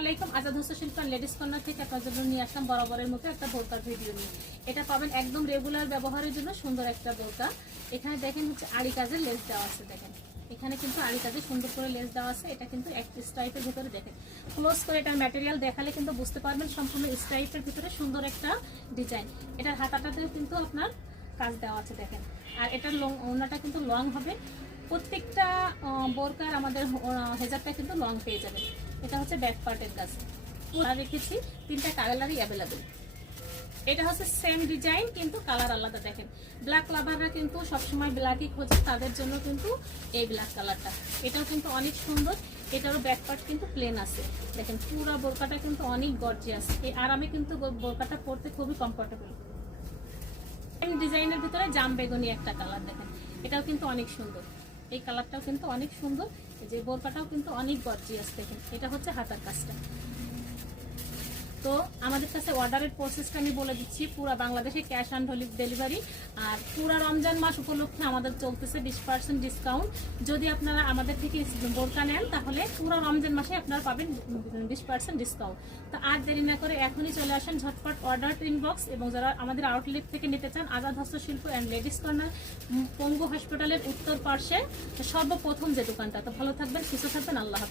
আলাইকুম। আজাদ হস্তশিল্প ladies corner থেকে আপনার জন্য নিয়ে আসলাম বরাবরের মতো একটা বোরকার ভিডিও নিয়ে। এটা পাবেন একদম রেগুলার ব্যবহারের জন্য সুন্দর একটা বোরকা। এখানে দেখেন হচ্ছে আড়ি কাজের লেস দেওয়া আছে। দেখেন এখানে কিন্তু আড়ি কাজে সুন্দর করে লেস দেওয়া আছে। এটা কিন্তু এক স্ট্রাইপের ভিতরে দেখেন ক্লোজ করে এটার ম্যাটেরিয়াল দেখালে কিন্তু বুঝতে পারবেন সম্পূর্ণ স্ট্রাইপের ভিতরে সুন্দর একটা ডিজাইন। এটার হাতাটাতেও কিন্তু আপনার কাজ দেওয়া আছে দেখেন। আর এটার ওড়নাটা কিন্তু লং হবে। প্রত্যেকটা বোরকার আমাদের হেজারটা কিন্তু লং পেয়ে যাবে। এটা হচ্ছে ব্যাক পার্টের কাজ। আর রেখেছি 3টা কালারই অ্যাভেলেবেল। এটা হচ্ছে সেম ডিজাইন কিন্তু কালার আলাদা। দেখেন ব্ল্যাক লাভাররা কিন্তু সবসময় ব্ল্যাকই খোঁজে, তাদের জন্য কিন্তু এই ব্ল্যাক কালারটা। এটাও কিন্তু অনেক সুন্দর। এটারও ব্যাক পার্ট কিন্তু প্লেন আছে। দেখেন পুরো বোরকাটা কিন্তু অনেক গর্জিয়াস। এই আরামে কিন্তু বোরকাটা পরতে খুবই কমফোর্টেবল। সেম ডিজাইনের ভিতরে জাম বেগুনি একটা কালার। দেখেন এটাও কিন্তু অনেক সুন্দর। এই কালারটাও কিন্তু অনেক সুন্দর। এই যে বোরকাটাও কিন্তু অনেক গর্জিয়াস। দেখেন এটা হচ্ছে হাতার কাজটা। তো আমাদের কাছে অর্ডারের প্রসেসটা আমি বলে দিচ্ছি। পুরো বাংলাদেশে ক্যাশ অন ডেলিভারি। আর পুরো রমজান মাস উপলক্ষে আমাদের চলতেছে 20% ডিসকাউন্ট। যদি আপনারা আমাদের থেকে বোরকা নেন তাহলে পুরো রমজান মাসে আপনারা পাবেন 20% ডিসকাউন্ট। তো আর দেরি না করে এখনই চলে আসেন ঝটপট অর্ডার ইনবক্স। এবং যারা আমাদের আউটলেট থেকে নিতে চান, আজাদ হস্তশিল্প অ্যান্ড লেডিস কর্নার, পঙ্গু হসপিটালের উত্তর পার্শ্বে সর্বপ্রথম যে দোকানটা। তো ভালো থাকবেন, সুস্থ থাকবেন, আল্লাহ হাফেজ।